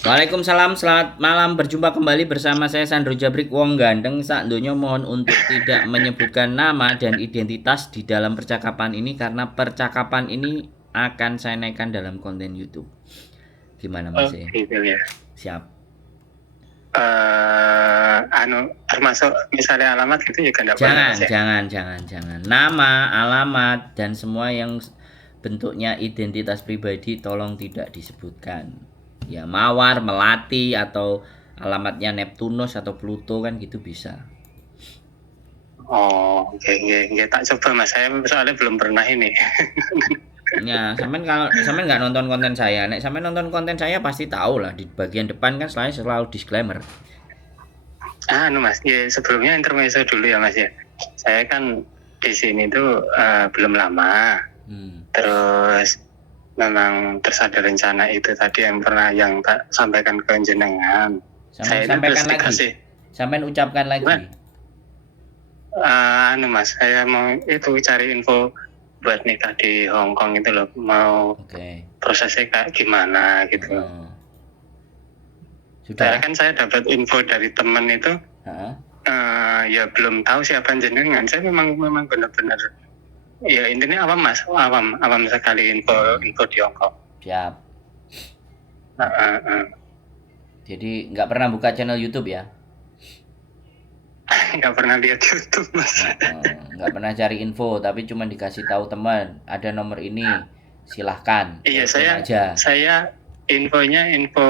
Waalaikumsalam, selamat malam. Berjumpa kembali bersama saya Sandro Jabrik Wong Gandeng. Sak donya mohon untuk tidak menyebutkan nama dan identitas di dalam percakapan ini karena percakapan ini akan saya naikkan dalam konten YouTube. Gimana Mas? Oh, gitu ya. Siap. Termasuk misalnya alamat gitu juga nggak boleh Jangan, mas ya. jangan, jangan, jangan. Nama, alamat dan semua yang bentuknya identitas pribadi tolong tidak disebutkan. Ya, Mawar, Melati atau alamatnya Neptunus atau Pluto kan gitu bisa. Oh, oke, oke, tak coba mas. Saya soalnya belum pernah ini. Ya, sampean kalau sampean nggak nonton konten saya, nek sampean nonton konten saya pasti tahu lah di bagian depan kan selalu disclaimer. Mas, ya sebelumnya intermezzo dulu ya mas ya. Saya kan di sini tuh belum lama. Hmm. Terus memang terus ada rencana itu tadi yang pernah yang tak sampaikan ke jenengan. Sampean Saya itu terus sampaikan lagi. dikasih. Sampean ucapkan lagi. Mas, saya mau itu cari info buat nikah di Hong Kong itu loh, mau Oke. prosesnya kayak gimana gitu. Saya Sudah? kan saya dapat info dari teman itu, Heeh. ya belum tahu siapa jenengan. Saya memang benar-benar, ya intinya awam mas, awam sekali info di Hong Kong. Siap. Jadi nggak pernah buka channel YouTube ya? Nggak pernah lihat YouTube mas. Nggak pernah cari info, tapi cuma dikasih tahu teman ada nomor ini, silahkan Iya, telepon aja. saya infonya info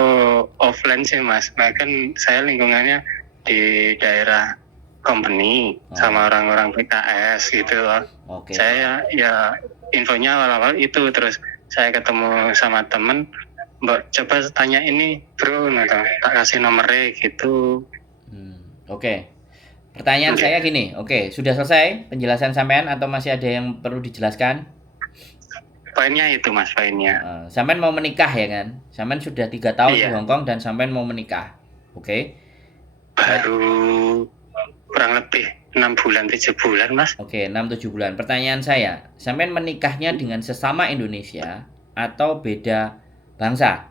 offline sih mas. Bahkan saya lingkungannya di daerah company sama orang-orang PKS gitu loh. Oke. Saya ya infonya awal-awal itu, terus saya ketemu sama temen, mbak coba tanya ini bro, nah, tak kasih nomornya gitu. Oke. Pertanyaan Oke. saya gini, oke, sudah selesai penjelasan sampean atau masih ada yang perlu dijelaskan? Poinnya itu mas, poinnya. Sampean mau menikah ya kan? Sampean sudah 3 tahun di Iya, Hong Kong dan sampean mau menikah, oke? baru kurang lebih 6 bulan 7 bulan mas. Oke, 6-7 bulan. Pertanyaan saya, sampean menikahnya dengan sesama Indonesia atau beda bangsa?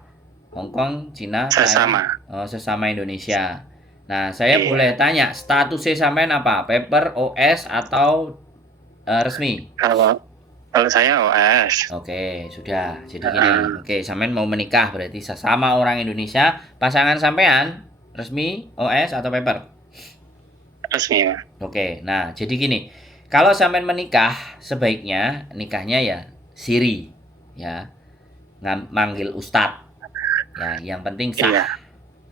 Hong Kong, Cina, Thailand, Sesama. sesama Indonesia. Nah, saya boleh Iya. tanya, statusnya sampean apa? Paper, OS, atau resmi? Kalau kalau saya OS. Oke, sudah. Jadi gini, oke, sampean mau menikah berarti sesama orang Indonesia, pasangan sampean resmi, OS, atau paper? Resmi mas. Oke, nah jadi gini, kalau sampean menikah sebaiknya nikahnya ya siri, ya manggil ustadz, ya yang penting sah. Iya.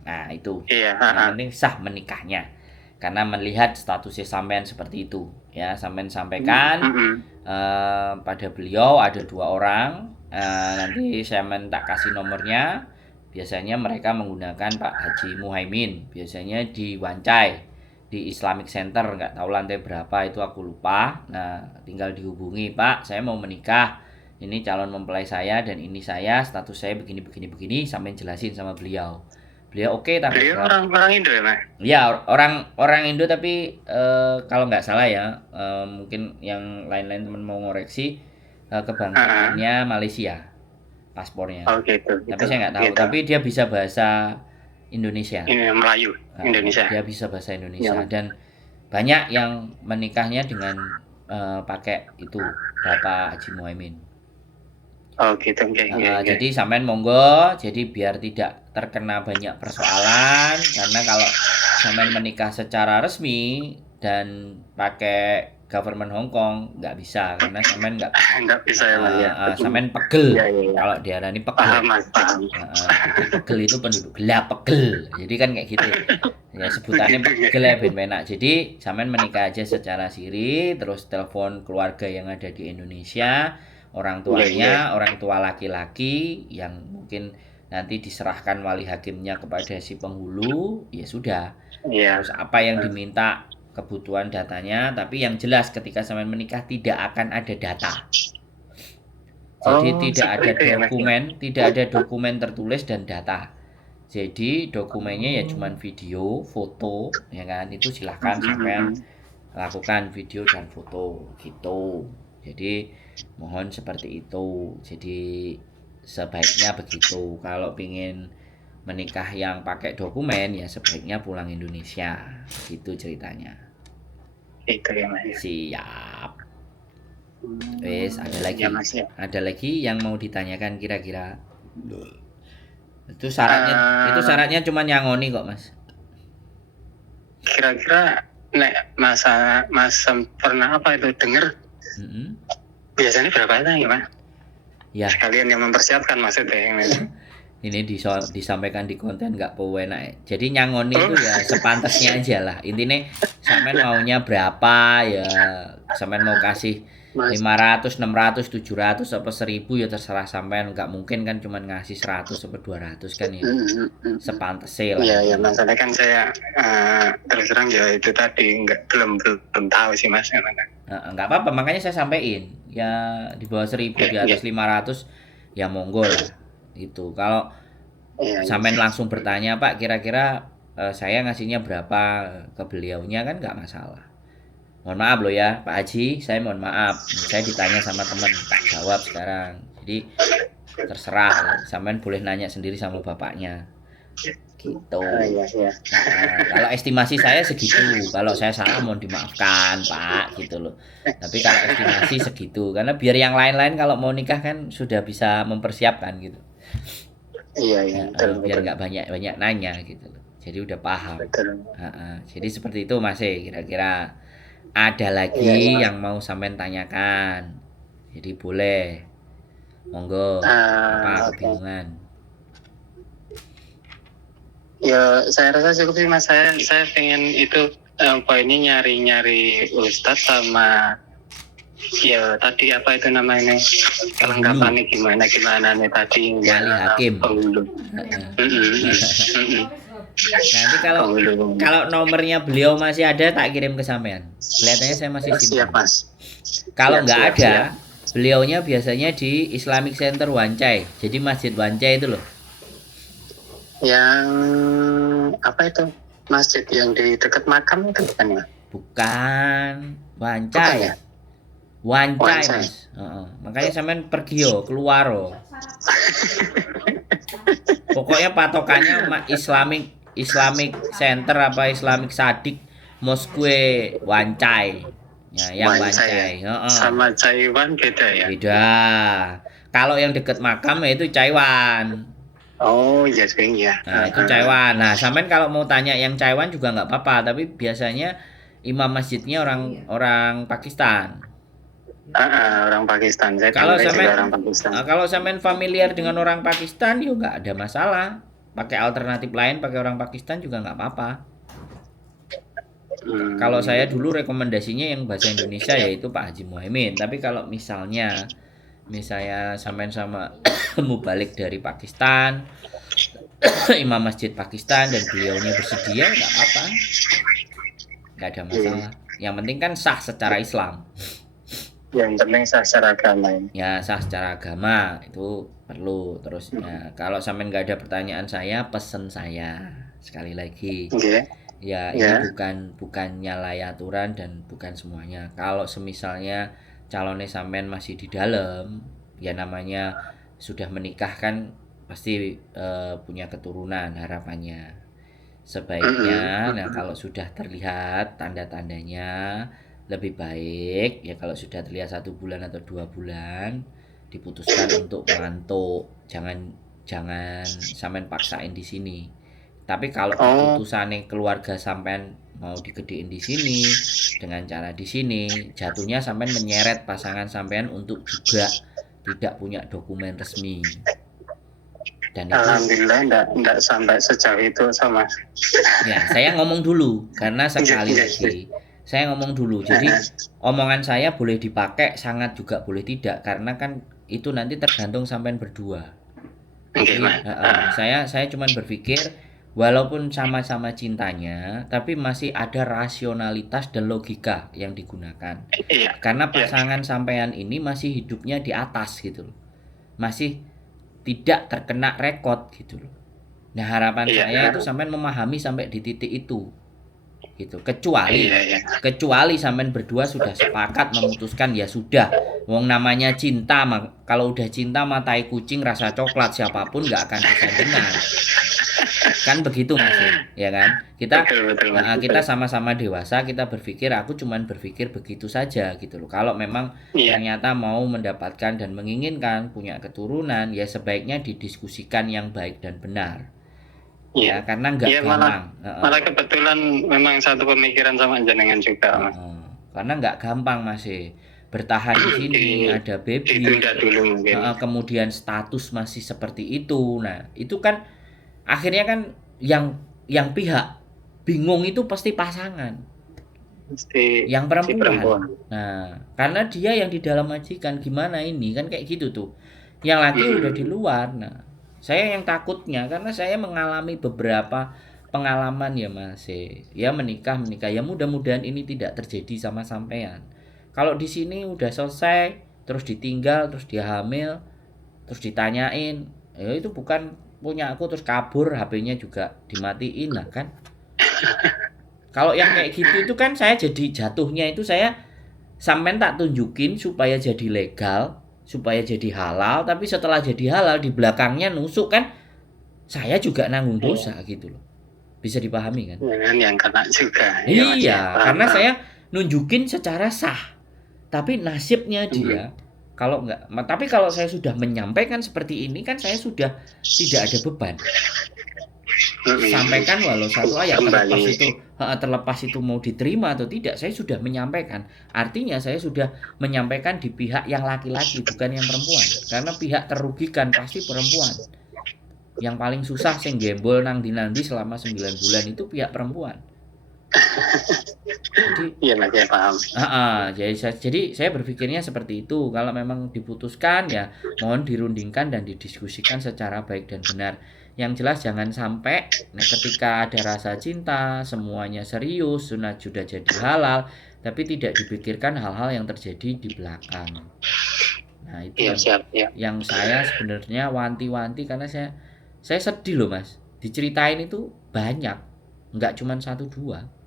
Nah itu, Iya. yang penting sah menikahnya, karena melihat statusnya sampean seperti itu, ya sampean sampaikan pada beliau ada 2 orang, nanti saya minta kasih nomornya. Biasanya mereka menggunakan Pak Haji Muhaimin, biasanya di Wancai di Islamic Center, nggak tahu lantai berapa itu aku lupa. Nah tinggal dihubungi, Pak saya mau menikah, ini calon mempelai saya dan ini saya, status saya begini begini begini, sampai jelasin sama beliau. Beliau oke, tanggal Beliau berapa? orang Indo ya mas. Ya orang Indo, tapi kalau nggak salah ya, mungkin yang lain-lain teman mau ngoreksi, kebangsaannya Malaysia paspornya. Oh gitu Tapi gitu saya nggak tahu. gitu. Tapi dia bisa bahasa Indonesia. Ini Melayu Indonesia. Dia bisa bahasa Ya. Indonesia dan banyak yang menikahnya dengan pakai itu Bapak Haji Muhaimin. Oh gitu. Okay. Jadi sampean monggo, jadi biar tidak terkena banyak persoalan, karena kalau sampean menikah secara resmi dan pakai government Hong Kong nggak bisa, karena sampean Nggak bisa ya mas ya. sampean pegel, Iya, iya. kalau diarani pegel. Paham mas, paham. Jadi pegel itu penduduk gelap pegel, jadi kan kayak gitu ya, sebutannya pegel ya ben penak. Jadi sampean menikah aja secara siri, terus telepon keluarga yang ada di Indonesia, orang tuanya, orang tua laki-laki yang mungkin nanti diserahkan wali hakimnya kepada si penghulu, ya sudah. Iya. Terus apa yang diminta, kebutuhan datanya, tapi yang jelas ketika sampean menikah tidak akan ada data. Jadi tidak ada dokumen, tidak ada dokumen tertulis dan data. Jadi dokumennya ya cuman video, foto, ya kan? Itu silahkan sampean lakukan video dan foto gitu. Jadi mohon seperti itu. Jadi sebaiknya begitu. Kalau pingin menikah yang pakai dokumen ya sebaiknya pulang Indonesia. Gitu ceritanya. Itu ya Mas. Siap. Wes, ada lagi. Ya, Mas, ya. Ada lagi yang mau ditanyakan kira-kira? Itu syaratnya cuma nyangoni kok, Mas. Kira-kira nek masa pernah apa itu dengar biasanya berapa itu ya Mas? Ya. Sekalian yang mempersiapkan maksudnya. Ini disampaikan di konten nggak enak. Jadi nyangoni itu ya sepantasnya aja lah. Intinya sampean maunya berapa ya, sampean mau kasih 500, 600, 700 apa 1000 ya terserah sampean. Nggak mungkin kan cuma ngasih 100 atau 200 kan ya. Sepantasnya lah. Iya, masalahnya kan saya terus terang ya itu tadi belum tahu sih Mas. Nggak apa-apa, makanya saya sampein ya di bawah 1000, di atas 500 ya monggo lah. Itu kalau sampean langsung bertanya Pak kira-kira saya ngasihnya berapa ke beliaunya kan nggak masalah. Mohon maaf loh ya Pak Haji, saya mohon maaf, saya ditanya sama teman tak jawab sekarang, jadi terserah sampean boleh nanya sendiri sama bapaknya gitu. Kalau estimasi saya segitu, kalau saya salah mohon dimaafkan Pak gitu loh, tapi kalau estimasi segitu karena biar yang lain-lain kalau mau nikah kan sudah bisa mempersiapkan gitu. Iya. Biar nggak banyak nanya gitu loh. Jadi udah paham. Jadi seperti itu Mas. Kira-kira ada lagi yang mau sampean tanyakan. Jadi boleh. Monggo. Apa kebingungan? Ya saya rasa cukup sih Mas. Saya pengen itu poinnya nyari Ustadz sama ya tadi apa itu namanya kelengkapannya gimana nih tadi wali hakim. Nanti kalau nomornya beliau masih ada tak kirim ke sampean. Kelihatannya saya masih simpan. Siap, Mas. Kalau nggak ada, beliaunya biasanya di Islamic Center Wancai. Jadi Masjid Wancai itu loh. Yang apa itu? Masjid yang di dekat makam itu bukan ya? Bukan, Wancai. Ya? Wancai Mas. Makanya sampean pergi yo, keluar yo. Pokoknya patokannya Islamic Center apa Islamic Sadik Mosque Wancai. Ya, yang Wancai. Sama Caiwan beda ya? Beda. Kalau yang dekat makam itu Caiwan. Oh iya sering ya. Nah itu Caiwan. Nah sampean kalau mau tanya yang Caiwan juga nggak apa-apa, tapi biasanya imam masjidnya orang Pakistan. Orang Pakistan. Saya kalau sampean familiar dengan orang Pakistan, ya nggak ada masalah. Pakai alternatif lain, pakai orang Pakistan juga nggak apa-apa. Kalau saya dulu rekomendasinya yang bahasa Indonesia yaitu Pak Haji Muhaimin. Tapi kalau misalnya sampean sama mubalik dari Pakistan, imam masjid Pakistan dan beliaunya bersedia, nggak apa-apa, nggak ada masalah. Yang penting kan sah secara Islam. Yang penting sah secara agama. Ya sah secara agama itu perlu. Terus ya, kalau sampean nggak ada pertanyaan saya, pesen saya sekali lagi. Ya ini bukan nyalai aturan dan bukan semuanya. Kalau semisalnya calonnya sampean masih di dalam, ya namanya sudah menikah kan pasti punya keturunan harapannya. Sebaiknya, nah kalau sudah terlihat tanda-tandanya lebih baik ya kalau sudah terlihat 1 bulan atau 2 bulan diputuskan untuk merantau. Jangan sampean paksain di sini. Tapi kalau keputusannya keluarga sampean mau digedein di sini dengan cara di sini, jatuhnya sampean menyeret pasangan sampean untuk juga tidak punya dokumen resmi. Dan itu, alhamdulillah enggak sampai sejauh itu sama. Ya, saya ngomong dulu karena sekali lagi saya ngomong dulu. Jadi omongan saya boleh dipakai, sangat juga boleh tidak karena kan itu nanti tergantung sampean berdua. Jadi saya cuma berpikir walaupun sama-sama cintanya, tapi masih ada rasionalitas dan logika yang digunakan. Karena pasangan sampean ini masih hidupnya di atas gitu loh. Masih tidak terkena rekod gitu loh. Nah, harapan saya itu sampean memahami sampai di titik itu. Gitu. Kecuali sampean berdua sudah sepakat memutuskan ya sudah. Wong namanya cinta, kalau udah cinta matai kucing rasa coklat siapapun nggak akan bisa dengar. Kan begitu Mas ya kan? Betul, Mas. Kita sama-sama dewasa, kita berpikir aku cuman berpikir begitu saja gitu loh. Kalau memang Iya, ternyata mau mendapatkan dan menginginkan punya keturunan, ya sebaiknya didiskusikan yang baik dan benar. iya. Ya, karena nggak Iya, gampang. malah kebetulan memang satu pemikiran sama jenengan juga, Mas. Karena nggak gampang masih bertahan di sini, ada baby, Ditunda dulu mungkin. kemudian status masih seperti itu. Nah, itu kan akhirnya kan yang pihak bingung itu pasti pasangan, Mesti yang si perempuan. perempuan. Nah, karena dia yang di dalam majikan, gimana ini kan kayak gitu tuh. Yang laki udah di luar. Nah, saya yang takutnya karena saya mengalami beberapa pengalaman ya Mas. Ya menikah ya mudah-mudahan ini tidak terjadi sama sampean. Kalau di sini udah selesai terus ditinggal, terus dia hamil, terus ditanyain, ya itu bukan punya aku, terus kabur, HP-nya juga dimatiin lah kan. Kalau yang kayak gitu itu kan saya jadi jatuhnya itu saya sampean tak tunjukin supaya jadi legal, supaya jadi halal, tapi setelah jadi halal di belakangnya nusuk kan saya juga nanggung dosa gitu loh. Bisa dipahami kan? Jangan yang kena juga. Iya, karena saya nunjukin secara sah. Tapi nasibnya dia kalau enggak, tapi kalau saya sudah menyampaikan seperti ini kan saya sudah tidak ada beban. Sampaikan walau satu ayat, terlepas itu mau diterima atau tidak, saya sudah menyampaikan. Artinya saya sudah menyampaikan di pihak yang laki-laki, bukan yang perempuan. Karena pihak terugikan pasti perempuan. Yang paling susah sing gembol nang dinandi selama 9 bulan itu pihak perempuan. Jadi iya Mas, ya paham. Jadi saya berpikirnya seperti itu. Kalau memang diputuskan ya mohon dirundingkan dan didiskusikan secara baik dan benar. Yang jelas jangan sampai ketika ada rasa cinta semuanya serius, sudah jadi halal, tapi tidak dipikirkan hal-hal yang terjadi di belakang. Nah itu yang saya sebenarnya wanti-wanti karena saya sedih loh Mas. Diceritain itu banyak, nggak cuma 1-2.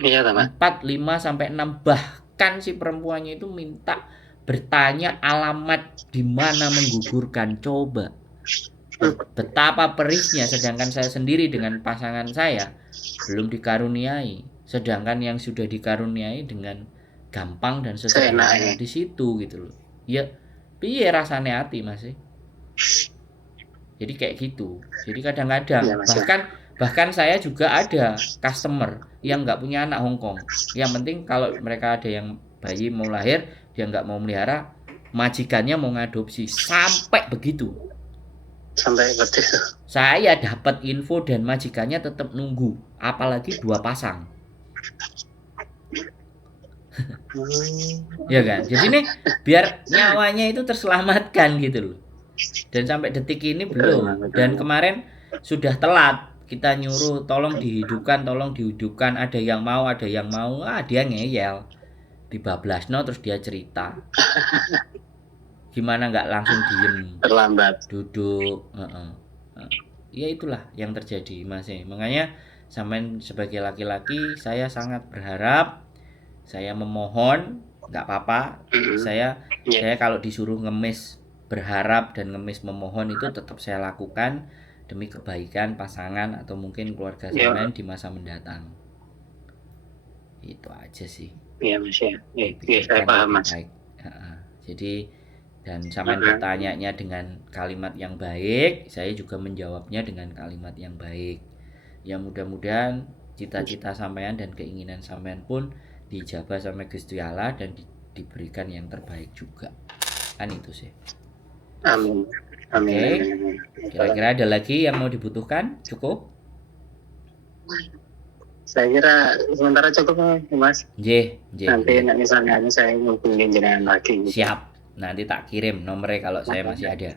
Iya, 4, 5 sampai 6 bahkan si perempuannya itu minta bertanya alamat di mana menggugurkan. Coba betapa perihnya, sedangkan saya sendiri dengan pasangan saya belum dikaruniai, sedangkan yang sudah dikaruniai dengan gampang dan sesederhana di situ gitu loh. Ya piye rasane hati Mas. Jadi kayak gitu. Jadi kadang-kadang bahkan saya juga ada customer yang nggak punya anak Hongkong. Yang penting kalau mereka ada yang bayi mau lahir, dia nggak mau melihara, majikannya mau ngadopsi. Sampai begitu. Sampai begitu. Saya dapat info dan majikannya tetap nunggu, apalagi 2 pasang. Ya kan? Jadi nih biar nyawanya itu terselamatkan gitu loh. Dan sampai detik ini belum. Dan kemarin sudah telat. Kita nyuruh tolong dihidupkan, ada yang mau, dia ngeyel. Dibablasno terus dia cerita. Gimana nggak langsung diem, terlambat duduk. Ya itulah yang terjadi Mas. Makanya sampean sebagai laki-laki saya sangat berharap, saya memohon, nggak apa-apa. Saya kalau disuruh ngemis berharap dan ngemis memohon itu tetap saya lakukan demi kebaikan pasangan atau mungkin keluarga sampean di masa mendatang. Itu aja sih. Iya Mas ya. Saya paham Mas. Jadi dan sampean bertanya-nya dengan kalimat yang baik, saya juga menjawabnya dengan kalimat yang baik. Ya mudah-mudahan cita-cita sampean dan keinginan sampean pun dijabah sama Gusti Allah dan diberikan yang terbaik juga. Kan itu sih. Amin. Oke. Kira-kira ada lagi yang mau dibutuhkan? Cukup? Saya kira sementara cukup Mas. Nanti misalnya saya hubungin jenengan lagi. Siap. Nanti tak kirim nomornya kalau saya masih ada.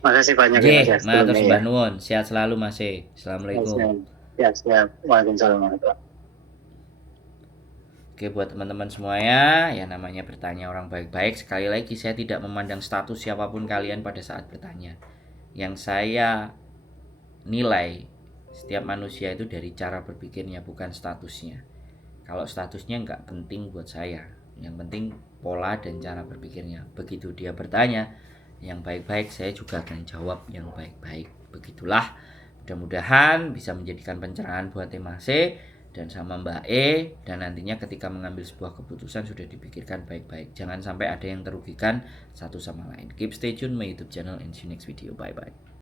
Makasih banyak ya Mas. Matur sembah nuwun. Sehat selalu Mas. Assalamualaikum. Siap. Waalaikumsalam. Oke, buat teman-teman semuanya, ya namanya bertanya orang baik-baik. Sekali lagi saya tidak memandang status siapapun kalian pada saat bertanya. Yang saya nilai setiap manusia itu dari cara berpikirnya, bukan statusnya. Kalau statusnya nggak penting buat saya, yang penting pola dan cara berpikirnya. Begitu dia bertanya yang baik-baik, saya juga akan jawab yang baik-baik. begitulah. Mudah-mudahan bisa menjadikan pencerahan buat Temase dan sama Mbak E, dan nantinya ketika mengambil sebuah keputusan sudah dipikirkan baik-baik. Jangan sampai ada yang terugikan satu sama lain. Keep stay tune my YouTube channel and see you next video. Bye bye.